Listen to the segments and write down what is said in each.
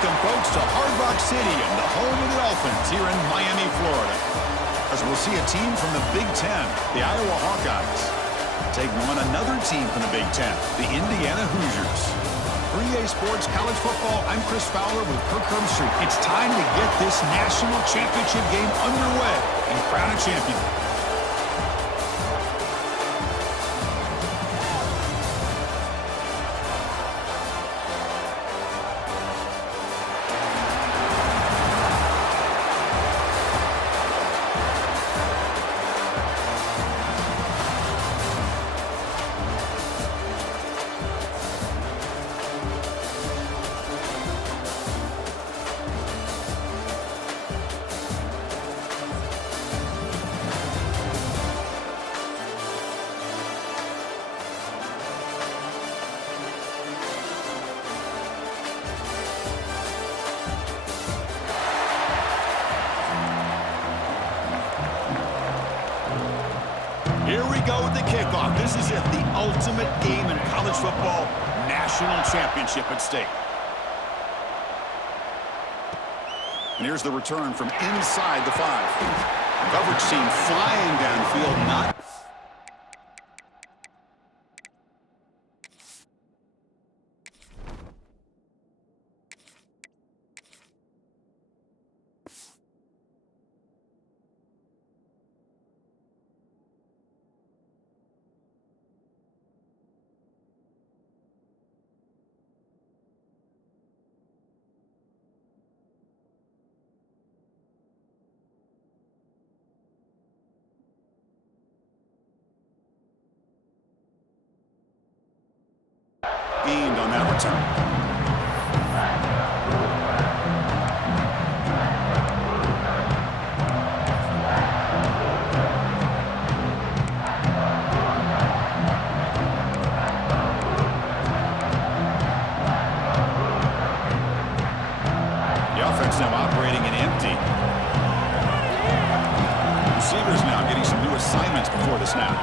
Welcome, folks, to Hard Rock City and the home of the Dolphins here in Miami, Florida. As we'll see a team from the Big Ten, the Iowa Hawkeyes, take on another team from the Big Ten, the Indiana Hoosiers. For EA Sports College Football, I'm Chris Fowler with Kirk Herbstreit. It's time to get this national championship game underway and crown a champion. Here we go with the kickoff. This is it, the ultimate game in college football, national championship at stake. And here's the return from inside the 5. Coverage team flying downfield, not... gained on that return. The offense now operating in empty. Receivers now getting some new assignments before the snap.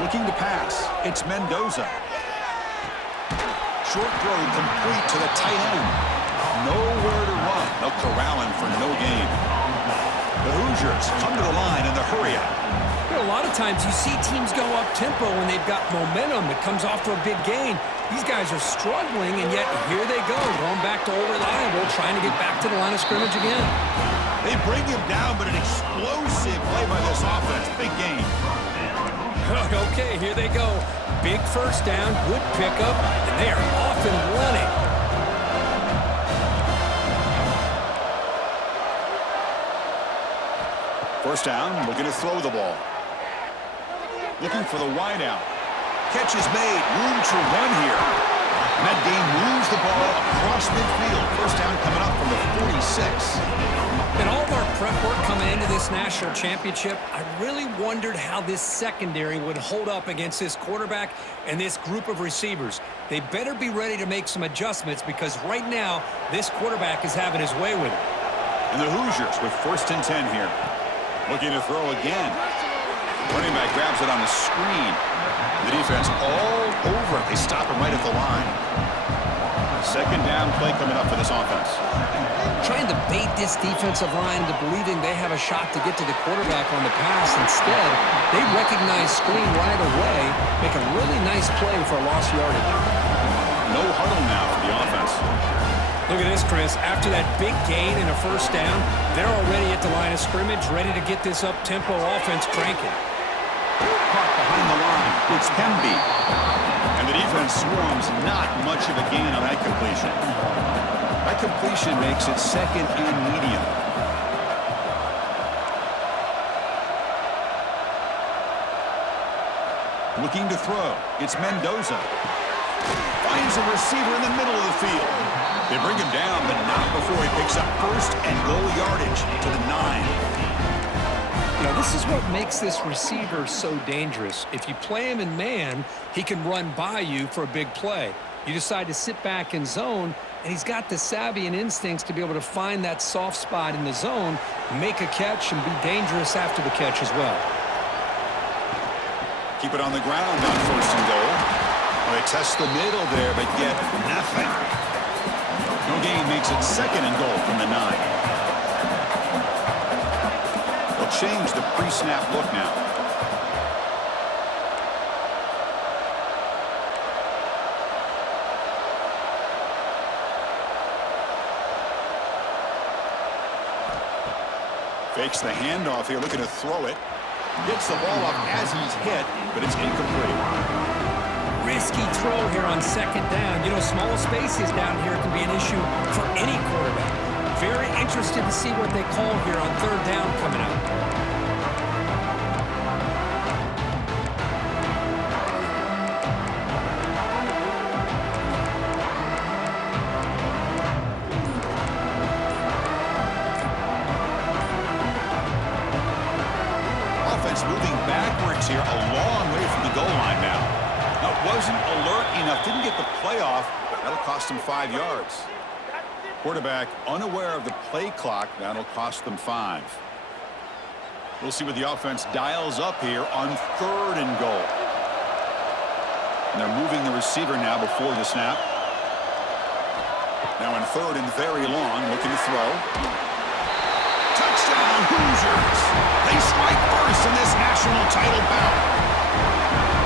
Looking to pass, it's Mendoza. Short throw complete to the tight end. Nowhere to run. No corralling for no gain. The Hoosiers come to the line in the hurry up. You know, a lot of times you see teams go up-tempo when they've got momentum that comes off to a big gain. These guys are struggling, and yet here they go, going back to old reliable, trying to get back to the line of scrimmage again. They bring him down, but an explosive play by this offense. Big gain. Okay, here they go. Big first down, good pickup, and they are off and running. First down, looking to throw the ball. Looking for the wide out. Catch is made, room to run here. And that game moves the ball across midfield. First down coming up from the 46. In all of our prep work coming into this national championship, I really wondered how this secondary would hold up against this quarterback and this group of receivers. They better be ready to make some adjustments because right now, this quarterback is having his way with it. And the Hoosiers with 1st and 10 here. Looking to throw again. Running back grabs it on the screen. The defense all over it. They stop him right at the line. Second down play coming up for this offense. Trying to bait this defensive line into believing they have a shot to get to the quarterback on the pass. Instead, they recognize screen right away, make a really nice play for lost yardage. No huddle now for the offense. Look at this, Chris. After that big gain and a first down, they're already at the line of scrimmage, ready to get this up-tempo offense cranking. Caught behind the line. It's Hemby. And the defense swarms, not much of a gain on that completion. That completion makes it 2nd and medium. Looking to throw. It's Mendoza. Finds a receiver in the middle of the field. They bring him down, but not before he picks up 1st and goal yardage to the 9. Now, this is what makes this receiver so dangerous. If you play him in man, he can run by you for a big play. You decide to sit back in zone, and he's got the savvy and instincts to be able to find that soft spot in the zone, make a catch, and be dangerous after the catch as well. Keep it on the ground on 1st and goal. Well, they test the middle there, but get nothing. No makes it 2nd and goal from the 9. They'll change the pre-snap look now. Fakes the handoff here, looking to throw it. Gets the ball up as he's hit, but it's incomplete. Risky throw here on 2nd down. You know, small spaces down here can be an issue for any quarterback. Very interested to see what they call here on 3rd down coming up. Moving backwards here, a long way from the goal line now. Now, wasn't alert enough, didn't get the play off. That'll cost him 5 yards. Quarterback unaware of the play clock. That'll cost them 5. We'll see what the offense dials up here on 3rd and goal. And they're moving the receiver now before the snap. Now in 3rd and very long, looking to throw. Touchdown, Hoosiers! They strike first in this national title bout.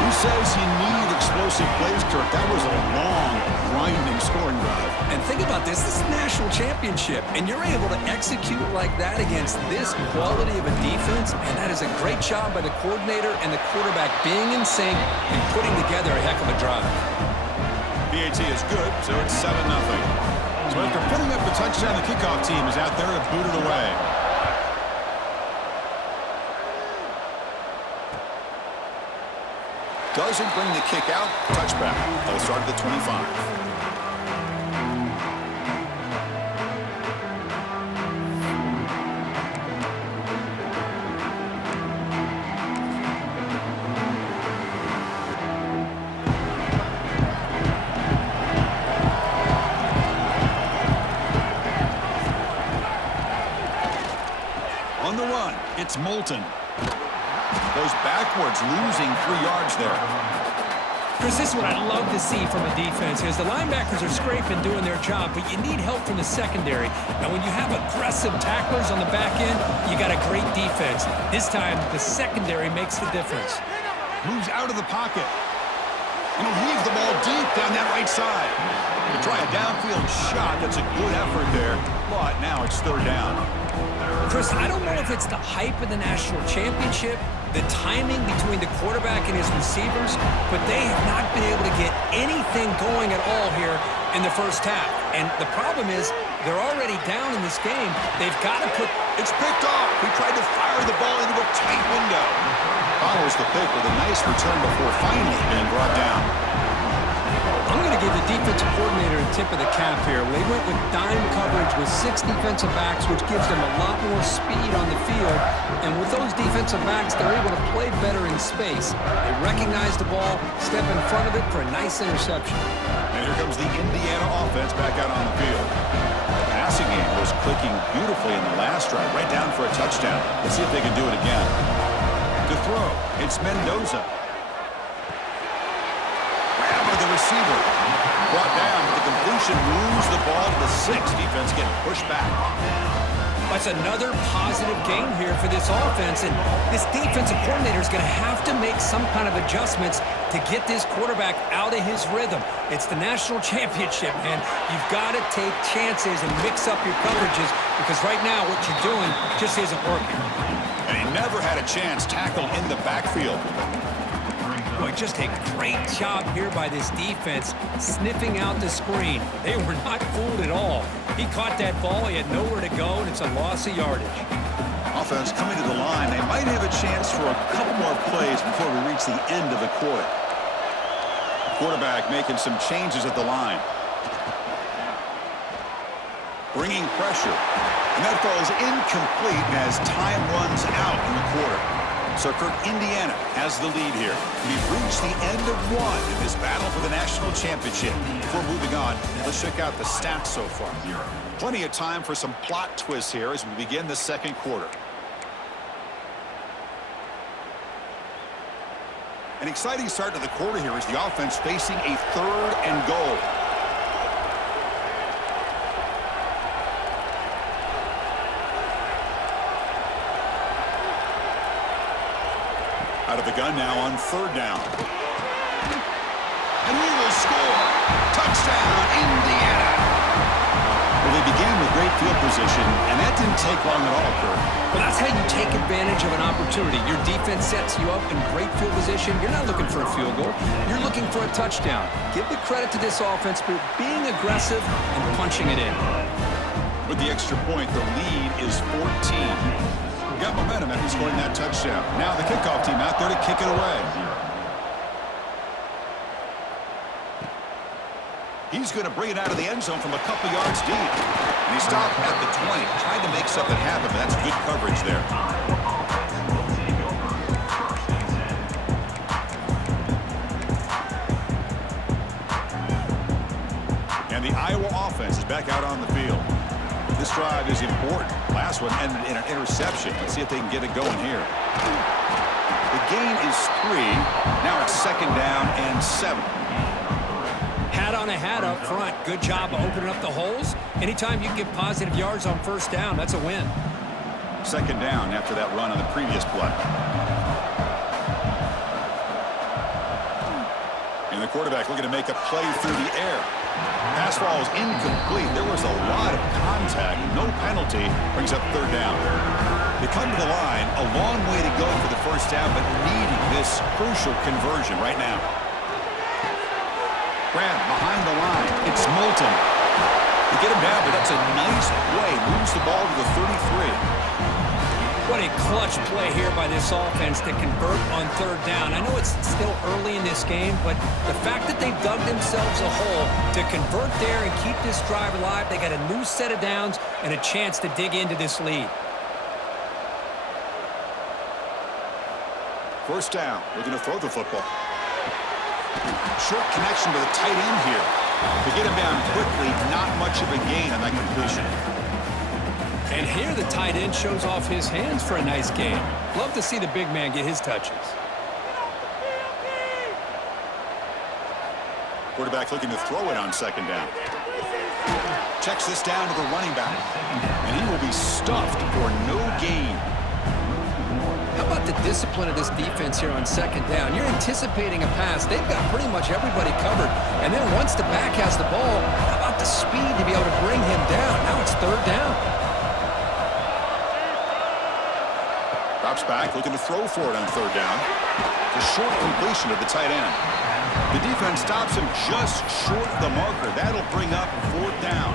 Who says you need explosive plays, Kirk? That was a long, grinding scoring drive. And think about this. This is a national championship, and you're able to execute like that against this quality of a defense, and that is a great job by the coordinator and the quarterback being in sync and putting together a heck of a drive. PAT is good, so it's 7-0. So after putting up the touchdown, the kickoff team is out there to boot it away. Doesn't bring the kick out. Touchback. They'll start at the 25. On the run, it's Moulton. Goes backwards, losing 3 yards there. Chris, this is what I love to see from a defense is the linebackers are scraping, doing their job, but you need help from the secondary. And when you have aggressive tacklers on the back end, you got a great defense. This time, the secondary makes the difference. Moves out of the pocket. And he'll leave the ball deep down that right side. To try a downfield shot, that's a good effort there. But now it's 3rd down. Chris, I don't know if it's the hype of the national championship, the timing between the quarterback and his receivers, but they have not been able to get anything going at all here in the first half. And the problem is they're already down in this game. They've got to put... It's picked off. He tried to fire the ball into a tight window. Follows the pick with a nice return before finally being brought down. I'm going to give the defensive coordinator a tip of the cap here. They went with dime coverage with 6 defensive backs, which gives them a lot more speed on the field. And with those defensive backs, they're able to play better in space. They recognize the ball, step in front of it for a nice interception. And here comes the Indiana offense back out on the field. The passing game was clicking beautifully in the last drive, right down for a touchdown. Let's see if they can do it again. To throw, it's Mendoza. The receiver brought down with the completion, moves the ball to the 6. Defense getting pushed back. That's another positive game here for this offense, and this defensive coordinator is going to have to make some kind of adjustments to get this quarterback out of his rhythm. It's the national championship, man. You've got to take chances and mix up your coverages because right now what you're doing just isn't working. And he never had a chance tackled in the backfield. Boy, just a great job here by this defense, sniffing out the screen. They were not fooled at all. He caught that ball, he had nowhere to go, and it's a loss of yardage. Offense coming to the line. They might have a chance for a couple more plays before we reach the end of the quarter. Quarterback making some changes at the line. Bringing pressure. And that falls incomplete as time runs out in the quarter. So Kirk, Indiana has the lead here. We've reached the end of one in this battle for the national championship. Before moving on, let's check out the stats so far. Plenty of time for some plot twists here as we begin the second quarter. An exciting start to the quarter here as the offense facing a 3rd and goal. Out of the gun now on third down. And he will score. Touchdown, Indiana. Well, they began with great field position, and that didn't take long at all, Kirk. Well, that's how you take advantage of an opportunity. Your defense sets you up in great field position. You're not looking for a field goal. You're looking for a touchdown. Give the credit to this offense for being aggressive and punching it in. With the extra point, the lead is 14. Got momentum after scoring that touchdown. Now the kickoff team out there to kick it away. He's going to bring it out of the end zone from a couple yards deep. And he stopped at the 20. Tried to make something happen, but that's good coverage there. And the Iowa offense is back out on the field. This drive is important. Last one ended in an interception. Let's see if they can get it going here. The gain is 3. Now it's second down and 7. Hat on a hat up front. Good job of opening up the holes. Anytime you can get positive yards on first down, that's a win. Second down after that run on the previous play. And the quarterback looking to make a play through the air. Pass ball is incomplete. There was a lot of contact. No penalty. Brings up third down. They come to the line. A long way to go for the first down, but needing this crucial conversion right now. Grab behind the line. It's Moulton. They get him down, but that's a nice play. Moves the ball to the 33. What a clutch play here by this offense to convert on third down. I know it's still early in this game, but the fact that they've dug themselves a hole to convert there and keep this drive alive, they got a new set of downs and a chance to dig into this lead. First down. Looking to throw the football. Short connection to the tight end here. To get him down quickly, not much of a gain on that completion. And here the tight end shows off his hands for a nice game. Love to see the big man get his touches. Quarterback looking to throw it on second down. Checks this down to the running back. And he will be stuffed for no gain. How about the discipline of this defense here on second down? You're anticipating a pass. They've got pretty much everybody covered. And then once the back has the ball, how about the speed to be able to bring him down? Now it's third down. Drops back, looking to throw for it on third down. The short completion of the tight end. The defense stops him just short of the marker. That'll bring up fourth down.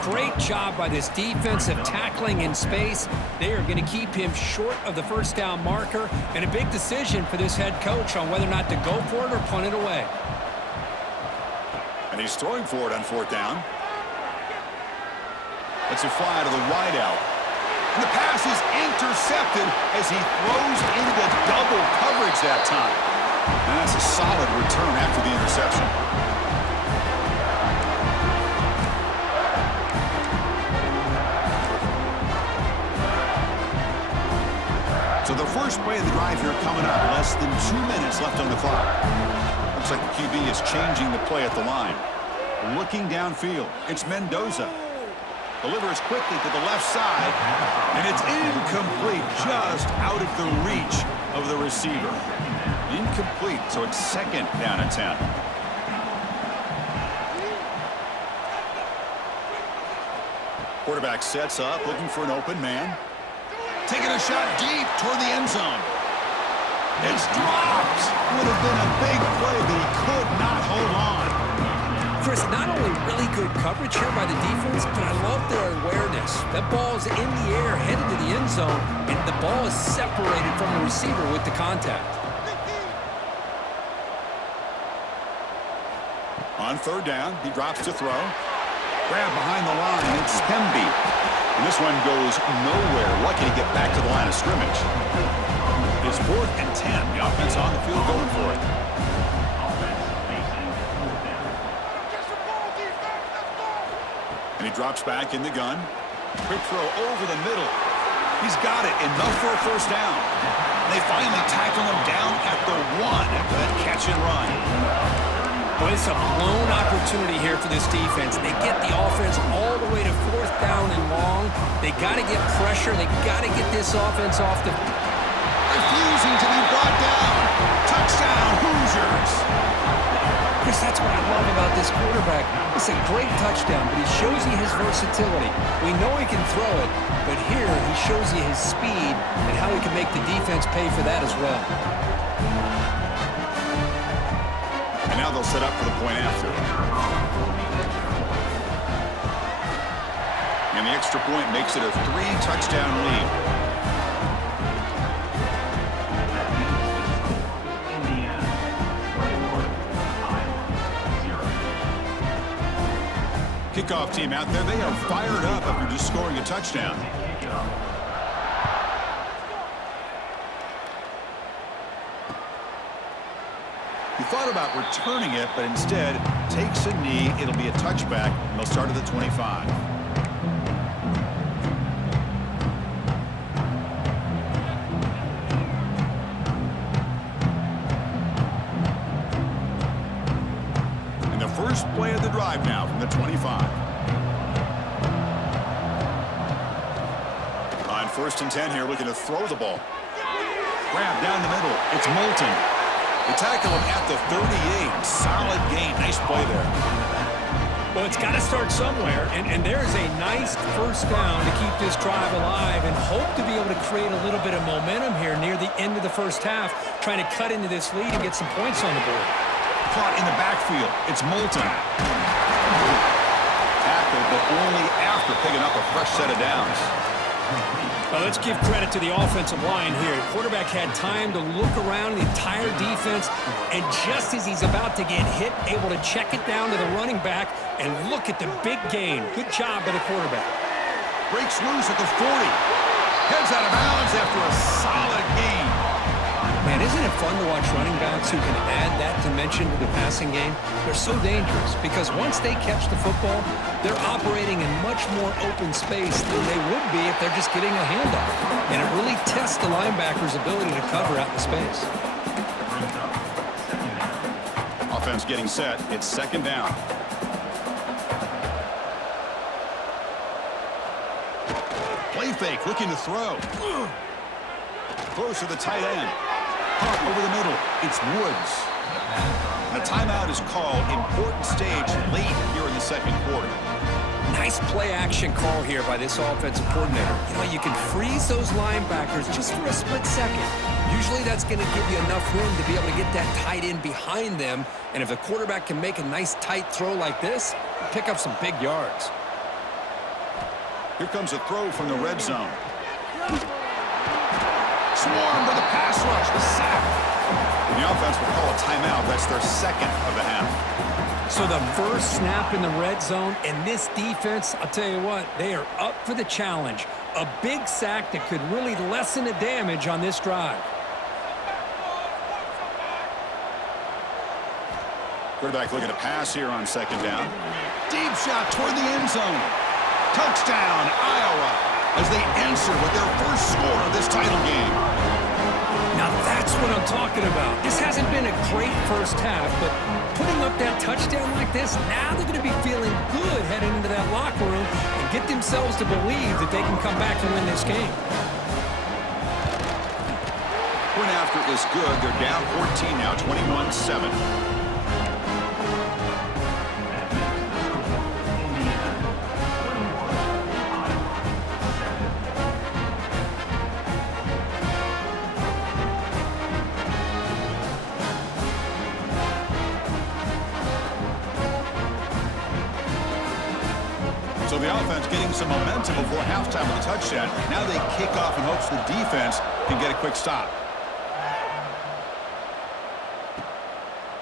Great job by this defensive tackling in space. They are going to keep him short of the first down marker, and a big decision for this head coach on whether or not to go for it or punt it away. And he's throwing for it on fourth down. It's a fly to the wideout. And the pass is intercepted as he throws into double coverage that time. And that's a solid return after the interception. So the first play of the drive here coming up. Less than 2 minutes left on the clock. Looks like the QB is changing the play at the line. Looking downfield. It's Mendoza. Delivers quickly to the left side. And it's incomplete. Just out of the reach of the receiver. Incomplete. So it's second down and 10. Quarterback sets up. Looking for an open man. Taking a shot deep toward the end zone. It's dropped. Would have been a big play, but he could not hold on. Chris, not only really good coverage here by the defense, but I love their awareness. That ball's in the air, headed to the end zone, and the ball is separated from the receiver with the contact. On third down, he drops to throw. Grab behind the line. It's Hemby. And this one goes nowhere. Lucky to get back to the line of scrimmage. It's fourth and 10. The offense on the field going for it. And he drops back in the gun. Quick throw over the middle. He's got it. Enough for a first down. They finally tackle him down at the 1 after that catch and run. Well, it's a blown opportunity here for this defense. They get the offense all the way to fourth down and long. They got to get pressure. They got to get this offense off the... Refuse refusing to be brought down. Touchdown, Hoosiers. Chris, that's what I love about this quarterback. It's a great touchdown, but he shows you his versatility. We know he can throw it, but here he shows you his speed and how he can make the defense pay for that as well. And now they'll set up for the point after. And the extra point makes it a 3-touchdown lead. Kickoff team out there, they are fired up after just scoring a touchdown. He thought about returning it, but instead takes a knee. It'll be a touchback, and they'll start at the 25. First play of the drive now from the 25. On 1st and 10 here, looking to throw the ball. Grab down the middle. It's Moulton. They tackle him at the 38. Solid gain. Nice play there. Well, it's got to start somewhere, and there's a nice first down to keep this drive alive and hope to be able to create a little bit of momentum here near the end of the first half, trying to cut into this lead and get some points on the board. Caught in the backfield. It's Moulton. Tackled, but only after picking up a fresh set of downs. Well, let's give credit to the offensive line here. Quarterback had time to look around the entire defense, and just as he's about to get hit, able to check it down to the running back, and look at the big gain. Good job by the quarterback. Breaks loose at the 40. Heads out of bounds after a solid gain. Man, isn't it fun to watch running backs who can add that dimension to the passing game? They're so dangerous because once they catch the football, they're operating in much more open space than they would be if they're just getting a handoff. And it really tests the linebacker's ability to cover out in space. Offense getting set. It's 2nd down. Play fake, looking to throw. Throws to the tight end. Caught over the middle. It's Woods. And a timeout is called. Important stage late here in the 2nd quarter. Nice play-action call here by this offensive coordinator. You know, you can freeze those linebackers just for a split second. Usually that's going to give you enough room to be able to get that tight end behind them. And if the quarterback can make a nice tight throw like this, pick up some big yards. Here comes a throw from the red zone. Swarmed by the pass rush, the sack. And the offense will call a timeout. That's their 2nd of the half. So the first snap in the red zone, and this defense, I'll tell you what, they are up for the challenge. A big sack that could really lessen the damage on this drive. Quarterback looking to pass here on 2nd down. Deep shot toward the end zone. Touchdown, Iowa, as they answer with their first score of this title game. Now that's what I'm talking about. This hasn't been a great first half, but putting up that touchdown like this, now they're going to be feeling good heading into that locker room and get themselves to believe that they can come back and win this game. Point after is good. They're down 14 now, 21-7. So the offense getting some momentum before halftime with a touchdown. Now they kick off in hopes the defense can get a quick stop.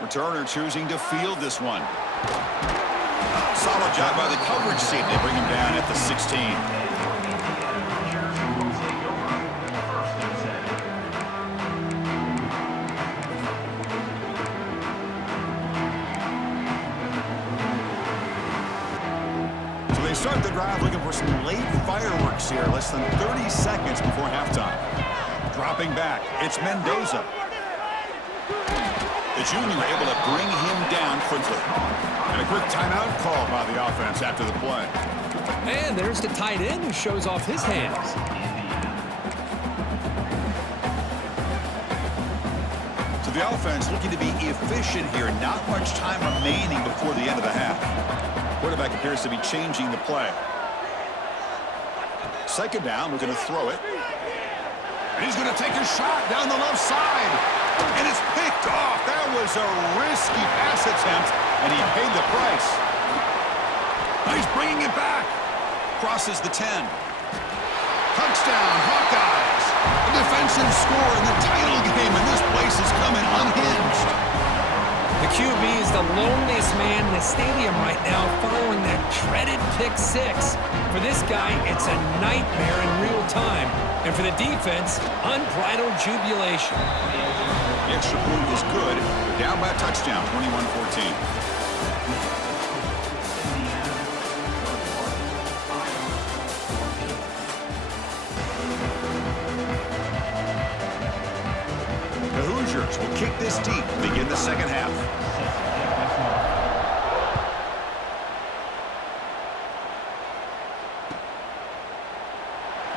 Returner choosing to field this one. Solid job by the coverage team. They bring him down at the 16. They start the drive looking for some late fireworks here, less than 30 seconds before halftime. Dropping back, it's Mendoza. The junior able to bring him down quickly. And a quick timeout call by the offense after the play. And there's the tight end who shows off his hands. So the offense looking to be efficient here. Not much time remaining before the end of the half. Quarterback appears to be changing the play. Second down, we're going to throw it. And he's going to take a shot down the left side. And it's picked off. That was a risky pass attempt, and he paid the price. Now he's bringing it back. Crosses the 10. Touchdown, Hawkeyes. A defensive score in the title game, and this place is coming unhinged. The QB is the loneliest man in the stadium right now following that dreaded pick six. For this guy, it's a nightmare in real time. And for the defense, unbridled jubilation. The extra point is good. They're down by a touchdown, 21-14. The Hoosiers will kick this deep to begin the second half.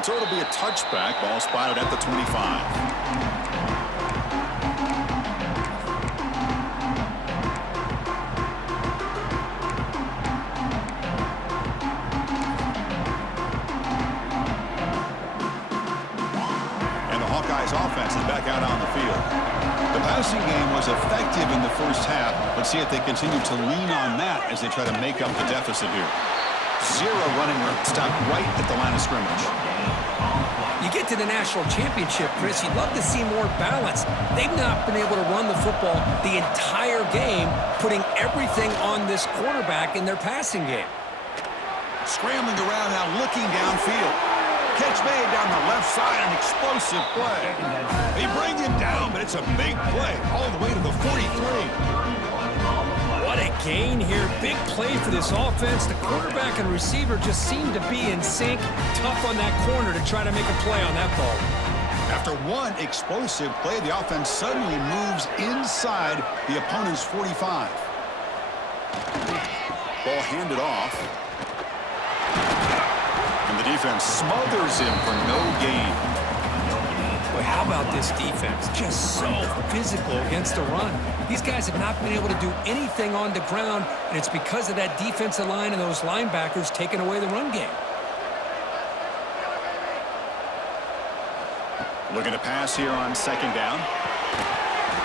So it'll be a touchback. Ball spotted at the 25. Offense is back out on the field. The passing game was effective in the first half. Let's see if they continue to lean on that as they try to make up the deficit here. Zero running room. Stopped right at the line of scrimmage. You get to the national championship, Chris, you'd love to see more balance. They've not been able to run the football the entire game, putting everything on this quarterback in their passing game. Scrambling around now, looking downfield. Catch made down the left side, an explosive play. They bring him down, but it's a big play all the way to the 43. What a gain here. Big play for this offense. The quarterback and receiver just seem to be in sync. Tough on that corner to try to make a play on that ball. After one explosive play, the offense suddenly moves inside the opponent's 45. Ball handed off. Defense smothers him for no gain. Boy, how about this defense? Just so physical against the run. These guys have not been able to do anything on the ground, and it's because of that defensive line and those linebackers taking away the run game. Looking to pass here on second down.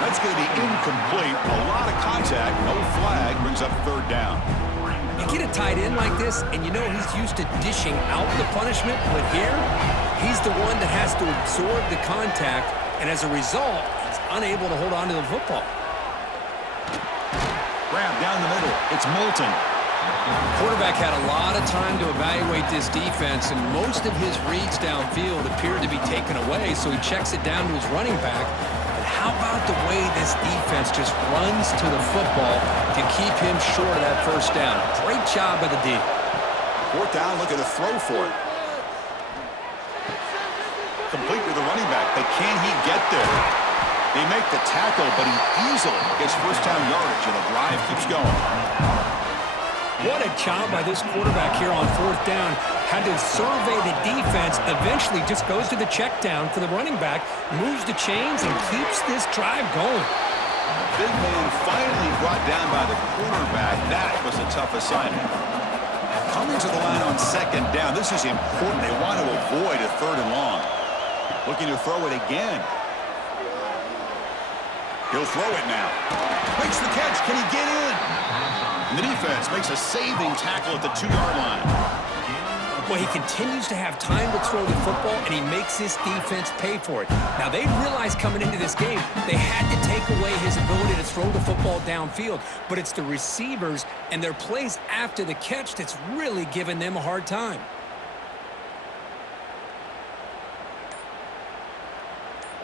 That's going to be incomplete. A lot of contact, no flag, brings up third down. You get a tight end like this, and you know he's used to dishing out the punishment, but here, he's the one that has to absorb the contact, and as a result, he's unable to hold on to the football. Grab down the middle. It's Moulton. Quarterback had a lot of time to evaluate this defense, and most of his reads downfield appeared to be taken away, so he checks it down to his running back. How about the way this defense just runs to the football to keep him short of that first down? Great job by the D. Fourth down, looking to throw for it. Complete with the running back, but can he get there? They make the tackle, but he easily gets first down yardage, and the drive keeps going. What a job by this quarterback here on fourth down. Had to survey the defense, eventually just goes to the check down for the running back, moves the chains, and keeps this drive going. Big man finally brought down by the quarterback. That was a tough assignment. Coming to the line on second down, this is important. They want to avoid a third and long. Looking to throw it again. He'll throw it now. Makes the catch. Can he get in? And the defense makes a saving tackle at the 2-yard line. Well, he continues to have time to throw the football, and he makes this defense pay for it. Now, they realized coming into this game they had to take away his ability to throw the football downfield, but it's the receivers and their plays after the catch that's really giving them a hard time.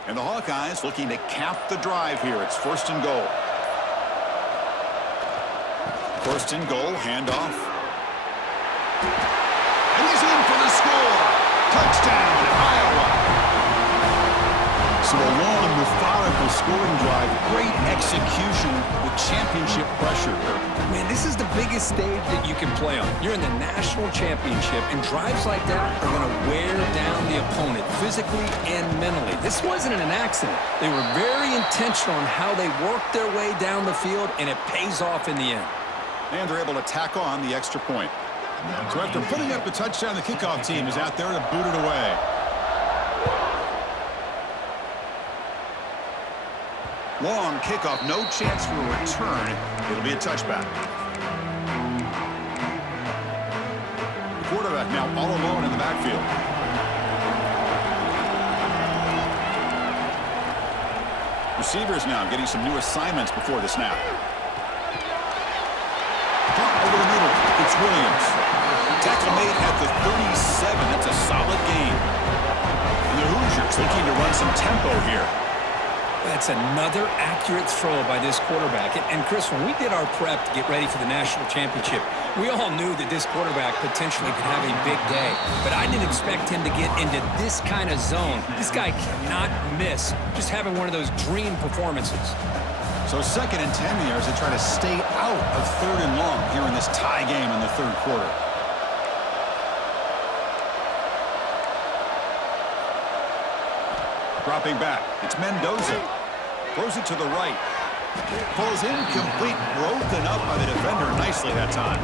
And the Hawkeyes looking to cap the drive here. It's first and goal. First and goal, handoff. And he's in for the score. Touchdown, Iowa. So a long, methodical scoring drive. Great execution with championship pressure. Man, this is the biggest stage that you can play on. You're in the national championship, and drives like that are going to wear down the opponent physically and mentally. This wasn't an accident. They were very intentional on how they worked their way down the field, and it pays off in the end. And they're able to tack on the extra point. So after putting up the touchdown, the kickoff team is out there to boot it away. Long kickoff, no chance for a return. It'll be a touchback. The quarterback now all alone in the backfield. Receivers now getting some new assignments before the snap. Over the middle, it's Williams. Tackle made at the 37. That's a solid gain. And the Hoosiers looking to run some tempo here. That's another accurate throw by this quarterback. And Chris, when we did our prep to get ready for the national championship, we all knew that this quarterback potentially could have a big day. But I didn't expect him to get into this kind of zone. This guy cannot miss, just having one of those dream performances. So 2nd and 10 here as they try to stay out of 3rd and long here in this tie game in the 3rd quarter. Dropping back, it's Mendoza. Throws it to the right. Pulls incomplete, broken up by the defender nicely that time.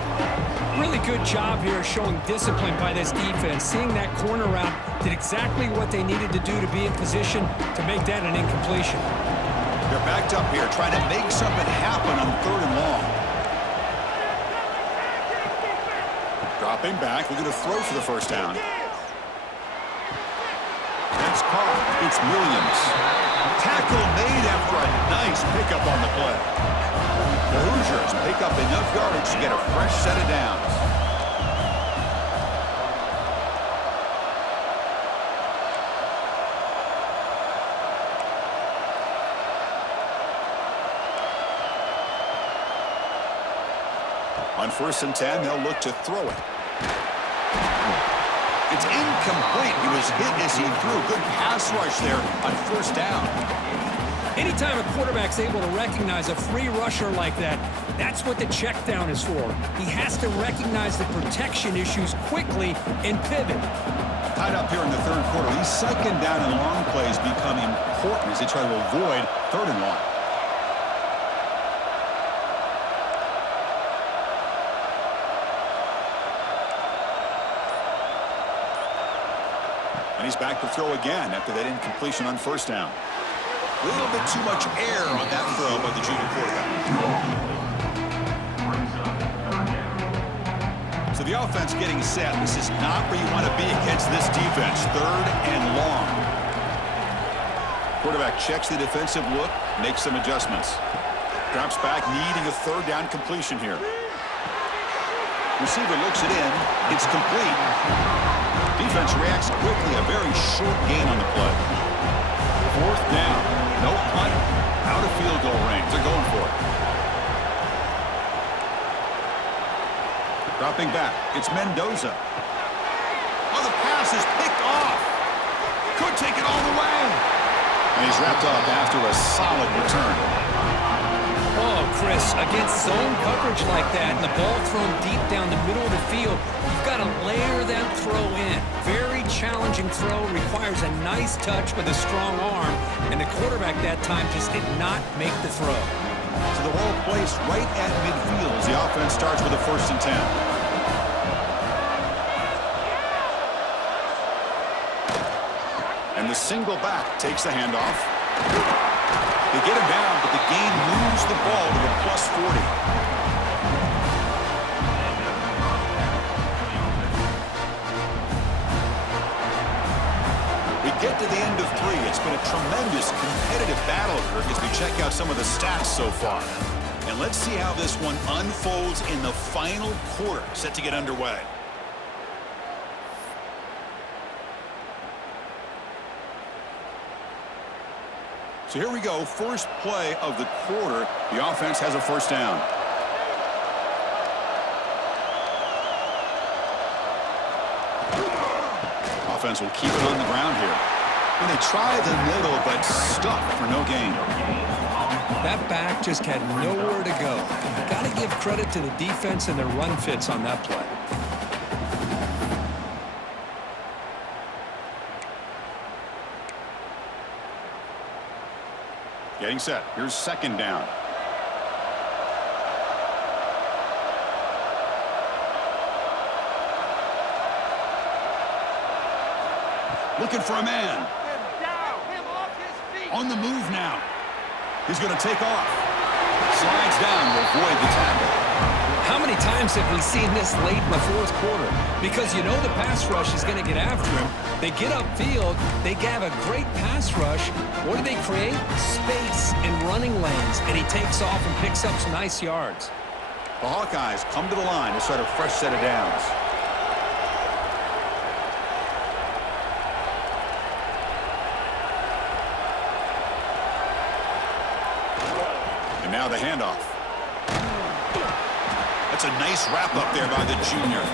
Really good job here showing discipline by this defense. Seeing that corner route, did exactly what they needed to do to be in position to make that an incompletion. They're backed up here, trying to make something happen on 3rd and long. Dropping back, looking to throw for the first down. That's caught. It's Williams. Tackle made after a nice pickup on the play. The Hoosiers pick up enough yardage to get a fresh set of downs. On 1st and 10, they'll look to throw it. It's incomplete. He was hit as he threw. Good pass rush there on 1st down. Anytime a quarterback's able to recognize a free rusher like that, that's what the check down is for. He has to recognize the protection issues quickly and pivot. Tied up here in the 3rd quarter. These 2nd down and long plays become important as they try to avoid 3rd and long. And he's back to throw again after that incompletion on 1st down. A little bit too much air on that throw by the junior quarterback. So the offense getting set. This is not where you want to be against this defense. 3rd and long. Quarterback checks the defensive look, makes some adjustments. Drops back, needing a 3rd down completion here. Receiver looks it in. It's complete. Defense reacts quickly. A very short gain on the play. 4th down. No punt. Out of field goal range. They're going for it. Dropping back. It's Mendoza. Oh, the pass is picked off. Could take it all the way. And he's wrapped up after a solid return. Oh, Chris, against zone coverage like that and the ball thrown deep down the middle of the field, you've got to layer that throw in. Very challenging throw, requires a nice touch with a strong arm, and the quarterback that time just did not make the throw. So the ball placed right at midfield as the offense starts with a 1st and 10. And the single back takes the handoff. They get him down, but the game moves the ball to the +40. Get to the end of 3. It's been a tremendous competitive battle as we check out some of the stats so far. And let's see how this one unfolds in the final quarter, set to get underway. So here we go, first play of the quarter. The offense has a 1st down. Offense will keep it on the ground here. And they try the middle, but stuck for no gain. That back just had nowhere to go. Got to give credit to the defense and their run fits on that play. Getting set. Here's second down. Looking for a man. On the move now. He's going to take off. Slides down to avoid the tackle. How many times have we seen this late in the fourth quarter? Because you know the pass rush is going to get after him. They get upfield. They have a great pass rush. What do they create? Space and running lanes. And he takes off and picks up some nice yards. The Hawkeyes come to the line to start a fresh set of downs. And now the handoff. That's a nice wrap up there by the junior.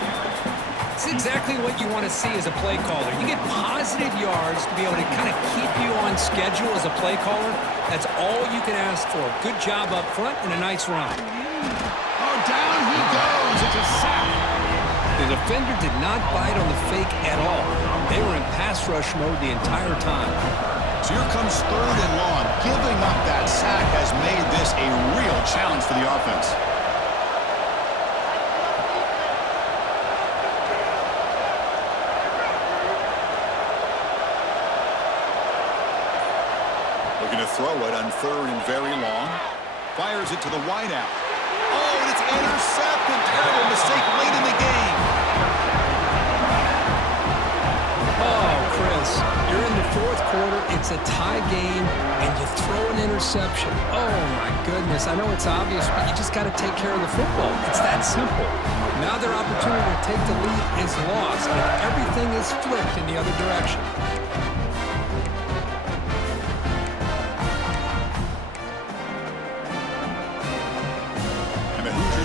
It's exactly what you want to see as a play caller. You get positive yards to be able to kind of keep you on schedule as a play caller. That's all you can ask for. Good job up front and a nice run. Oh, down he goes. It's a sack. The defender did not bite on the fake at all. They were in pass rush mode the entire time. So here comes third and long. Giving up that sack has made this a real challenge for the offense. Looking to throw it on third and very long. Fires it to the wideout. Oh, and it's intercepted. Terrible mistake late in the game. Oh, Chris, you're in the fourth quarter. It's a tie game, and you throw an interception. Oh, my goodness. I know it's obvious, but you just got to take care of the football. It's that simple. Now their opportunity to take the lead is lost, and everything is flipped in the other direction.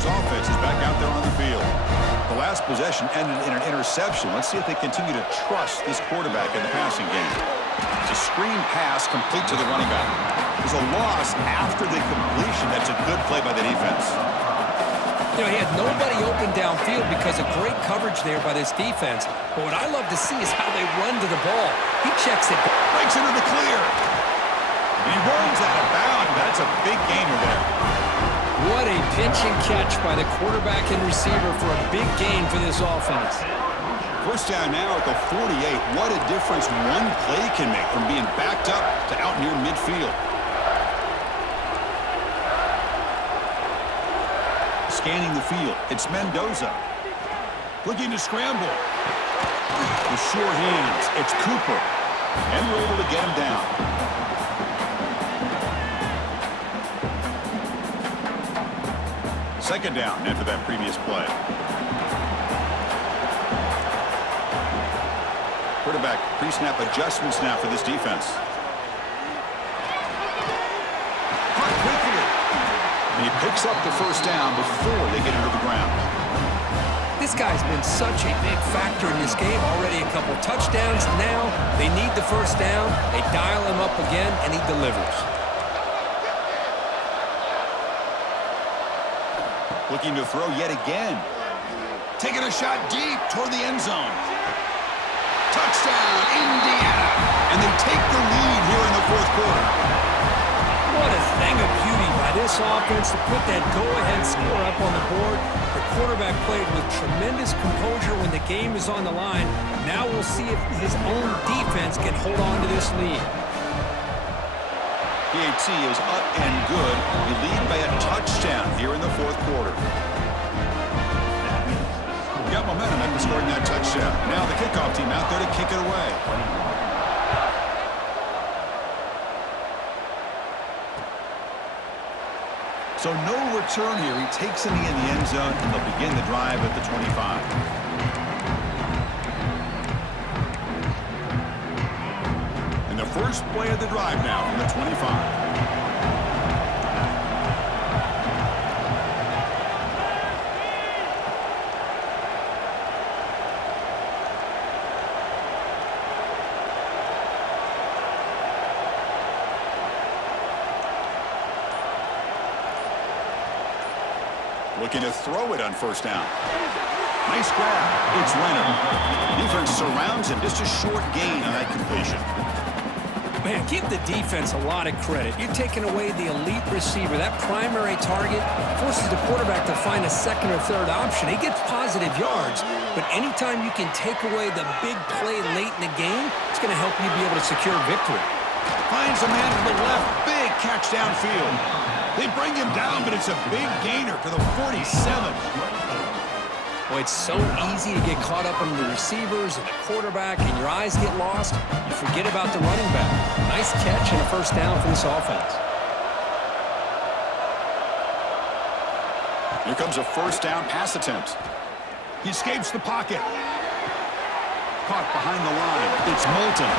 Offense is back out there on the field. The last possession ended in an interception. Let's see if they continue to trust this quarterback in the passing game. It's a screen pass complete to the running back. There's a loss after the completion. That's a good play by the defense. You know, he had nobody open downfield because of great coverage there by this defense. But what I love to see is how they run to the ball. He checks it. Breaks into the clear. And he runs out of bounds. That's a big gainer there. What a pitch and catch by the quarterback and receiver for a big gain for this offense. First down now at the 48. What a difference one play can make from being backed up to out near midfield. Scanning the field. It's Mendoza. Looking to scramble. With sure hands. It's Cooper. And we're able to get him down. Second down after that previous play. Quarterback pre-snap adjustments now for this defense. Caught quickly. And he picks up the first down before they get into the ground. This guy's been such a big factor in this game. Already a couple touchdowns. Now they need the first down. They dial him up again, and he delivers. Looking to throw yet again. Taking a shot deep toward the end zone. Touchdown, Indiana. And they take the lead here in the fourth quarter. What a thing of beauty by this offense to put that go-ahead score up on the board. The quarterback played with tremendous composure when the game is on the line. Now we'll see if his own defense can hold on to this lead. PAT is up and good. We lead by a touchdown here in the fourth quarter. We got momentum after scoring that touchdown. Now the kickoff team out there to kick it away. So no return here. He takes it in the end zone, and they'll begin the drive at the 25. First play of the drive now from the 25. Looking to throw it on first down. Nice grab. It's Leonard. Defense surrounds him. Just a short gain on that completion. Man, give the defense a lot of credit. You're taking away the elite receiver. That primary target forces the quarterback to find a second or third option. He gets positive yards, but anytime you can take away the big play late in the game, it's going to help you be able to secure victory. Finds a man to the left. Big catch downfield. They bring him down, but it's a big gainer to the 47. Boy, it's so easy to get caught up on the receivers and the quarterback, and your eyes get lost. You forget about the running back. Nice catch and a first down for this offense. Here comes a first down pass attempt. He escapes the pocket. Caught behind the line. It's Moulton.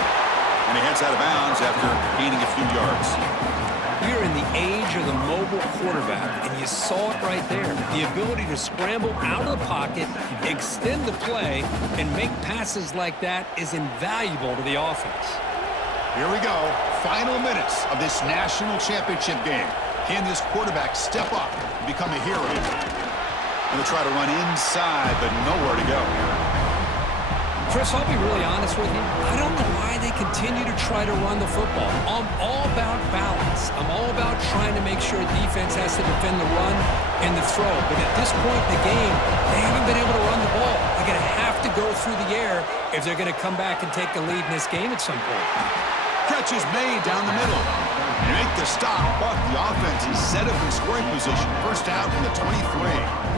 And he heads out of bounds after gaining a few yards. We're in the age of the mobile quarterback, and you saw it right there. The ability to scramble out of the pocket, extend the play, and make passes like that is invaluable to the offense. Here we go. Final minutes of this national championship game. Can this quarterback step up and become a hero? Going to try to run inside, but nowhere to go. Chris, I'll be really honest with you. I don't know why they continue to try to run the football. I'm all about balance. I'm all about trying to make sure defense has to defend the run and the throw. But at this point in the game, they haven't been able to run the ball. They're going to have to go through the air if they're going to come back and take the lead in this game at some point. Catch is made down the middle. They make the stop, but the offense is set up in scoring position. First down from the 23.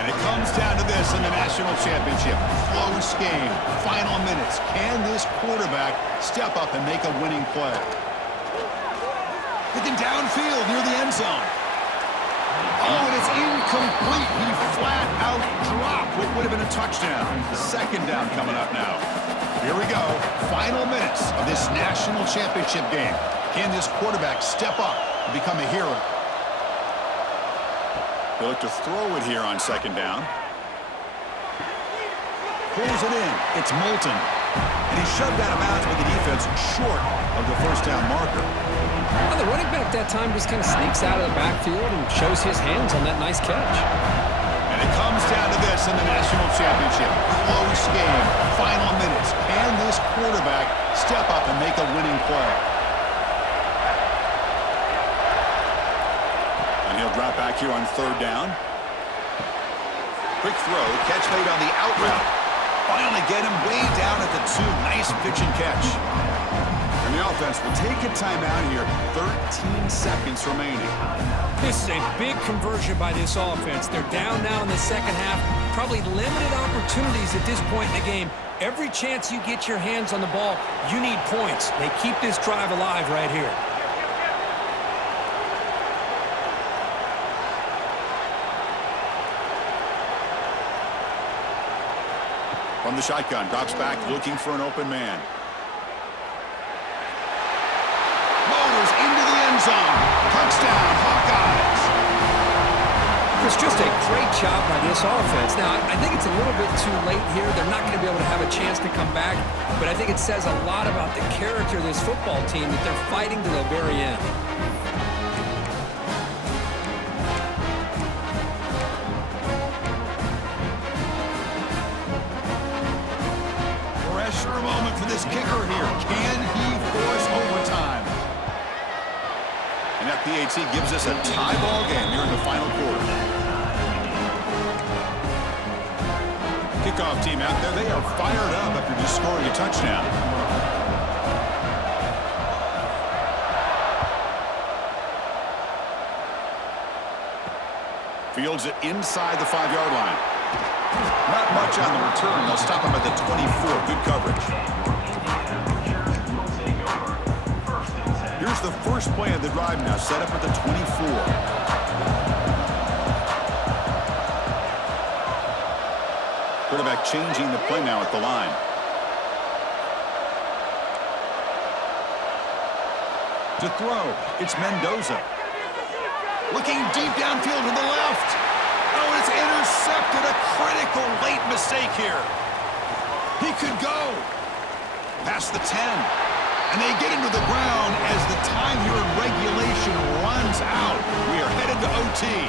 And it comes down to this in the national championship. Close game, final minutes. Can this quarterback step up and make a winning play? Looking downfield near the end zone. Oh, and it's incomplete. He flat out dropped what would have been a touchdown. Second down coming up now. Here we go. Final minutes of this national championship game. Can this quarterback step up and become a hero? They look to throw it here on second down. Pulls it in. It's Moulton. And he's shoved out of bounds with the defense short of the first down marker. Well, the running back that time just kind of sneaks out of the backfield and shows his hands on that nice catch. And it comes down to this in the national championship. Close game. Final minutes. Can this quarterback step up and make a winning play? He'll drop back here on third down. Quick throw, catch made on the out route. Finally get him way down at the 2. Nice pitch and catch. And the offense will take a timeout here. 13 seconds remaining. This is a big conversion by this offense. They're down now in the second half. Probably limited opportunities at this point in the game. Every chance you get your hands on the ball, you need points. They keep this drive alive right here. From the shotgun, drops back, looking for an open man. Motors into the end zone. Touchdown, Hawkeyes. It's just a great job by this offense. Now, I think it's a little bit too late here. They're not going to be able to have a chance to come back, but I think it says a lot about the character of this football team that they're fighting to the very end. Pressure moment for this kicker here. Can he force overtime? And that PAT gives us a tie ball game here in the final quarter. Kickoff team out there, they are fired up after just scoring a touchdown. Fields it inside the 5-yard line. Not much on the return. They'll stop him at the 24. Good coverage. Here's the first play of the drive now, set up at the 24. Quarterback changing the play now at the line. To throw, it's Mendoza. Looking deep downfield to the left. Oh, it's intercepted. A critical late mistake here. He could go past the 10. And they get him to the ground as the time here in regulation runs out. We are headed to OT.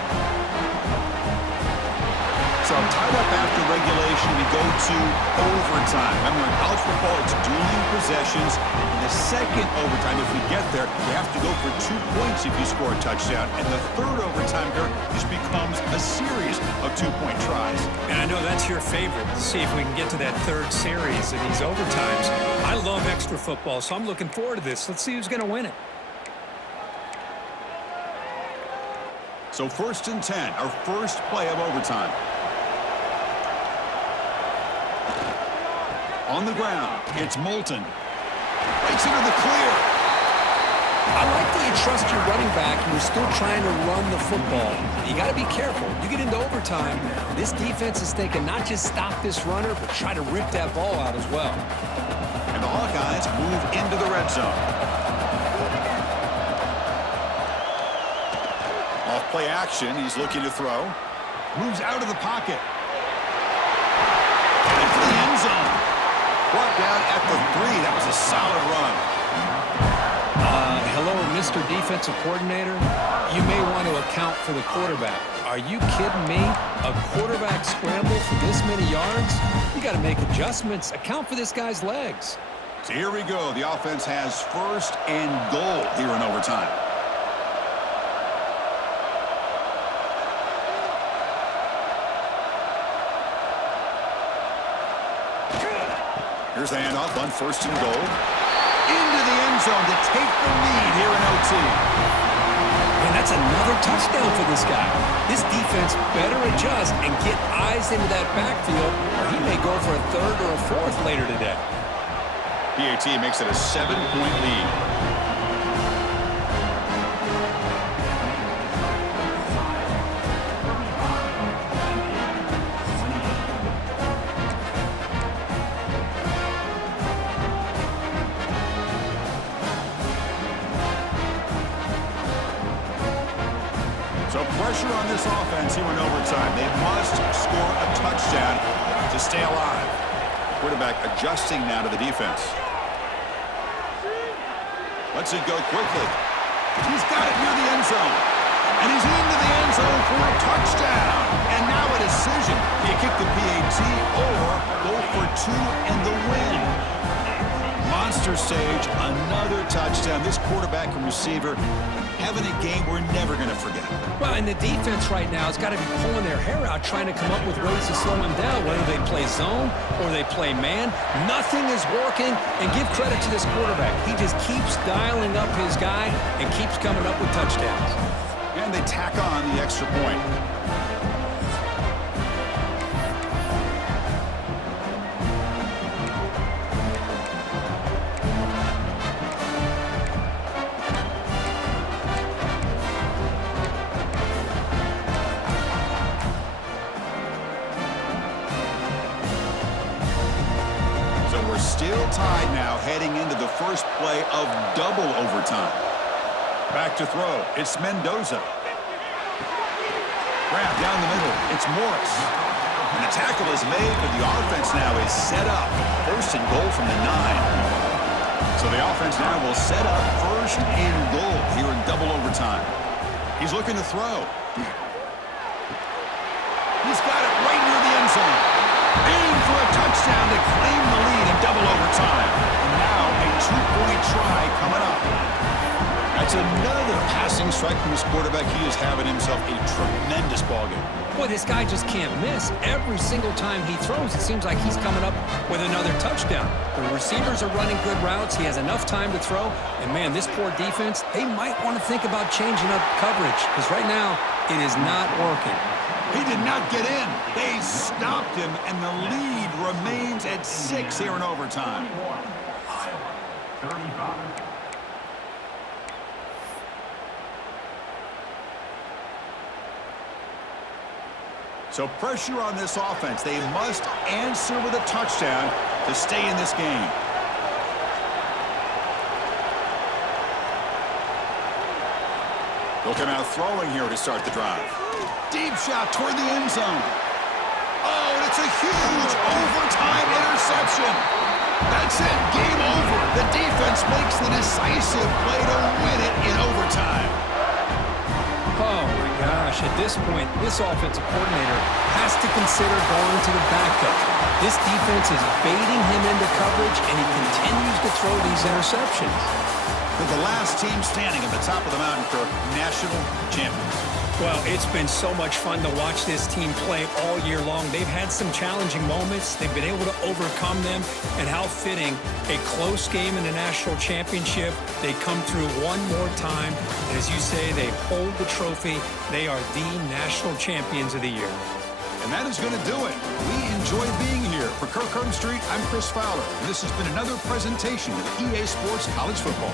So tied up after regulation, we go to overtime. Remember, in college football, it's dueling possessions. In the second overtime, if we get there, you have to go for 2 points if you score a touchdown. And the third overtime here just becomes a series of 2-point tries. And I know that's your favorite, to see if we can get to that third series in these overtimes. I love extra football, so I'm looking forward to this. Let's see who's going to win it. So 1st and 10, our first play of overtime. On the ground, it's Moulton. Breaks into the clear. I like that you trust your running back and you're still trying to run the football. You got to be careful. You get into overtime, this defense is thinking not just stop this runner, but try to rip that ball out as well. And the Hawkeyes move into the red zone. Off-play action, he's looking to throw. Moves out of the pocket. And for the end zone. Brought down at the 3. That was a solid run. Hello, Mr. Defensive Coordinator. You may want to account for the quarterback. Are you kidding me? A quarterback scramble for this many yards? You got to make adjustments. Account for this guy's legs. So here we go. The offense has 1st and goal here in overtime. Here's the handoff on 1st and goal. Into the end zone to take the lead here in OT. And that's another touchdown for this guy. This defense better adjust and get eyes into that backfield, or he may go for a 3rd or a 4th later today. PAT makes it a 7-point lead. So pressure on this offense here in overtime. They must score a touchdown to stay alive. Quarterback adjusting now to the defense. Lets it go quickly. He's got it near the end zone. And he's into the end zone for a touchdown. And now a decision. Do you kick the PAT or go for 2 and the win? Monster stage, another touchdown. This quarterback and receiver having a game we're never going to forget. Well, and the defense right now has got to be pulling their hair out trying to come up with ways to slow him down, whether they play zone or they play man. Nothing is working, and give credit to this quarterback. He just keeps dialing up his guy and keeps coming up with touchdowns. And they tack on the extra point. Still tied now, heading into the first play of double overtime. Back to throw. It's Mendoza. Grab down the middle. It's Morris. And the tackle is made, but the offense now is set up. 1st and goal from the 9. So the offense now will set up 1st and goal here in double overtime. He's looking to throw. He's got it right near the end zone. Aim for a touchdown to claim the lead in double overtime. And now a 2-point try coming up. That's another passing strike from his quarterback. He is having himself a tremendous ballgame. Boy, this guy just can't miss. Every single time he throws, it seems like he's coming up with another touchdown. The receivers are running good routes. He has enough time to throw. And, man, this poor defense, they might want to think about changing up coverage because right now it is not working. He did not get in. They stopped him, and the lead remains at 6 here in overtime. So pressure on this offense. They must answer with a touchdown to stay in this game. They'll come out throwing here to start the drive. Deep shot toward the end zone. Oh, and it's a huge overtime interception. That's it. Game over. The defense makes the decisive play to win it in overtime. Oh, my gosh. Josh, at this point, this offensive coordinator has to consider going to the backup. This defense is baiting him into coverage, and he continues to throw these interceptions. With the last team standing at the top of the mountain, Kirk, national champions. Well, it's been so much fun to watch this team play all year long. They've had some challenging moments. They've been able to overcome them. And how fitting, a close game in the national championship. They come through one more time. And as you say, they hold the trophy. They are the national champions of the year. And that is going to do it. We enjoy being here. For Kirk Herbstreit, I'm Chris Fowler. And this has been another presentation of EA Sports College Football.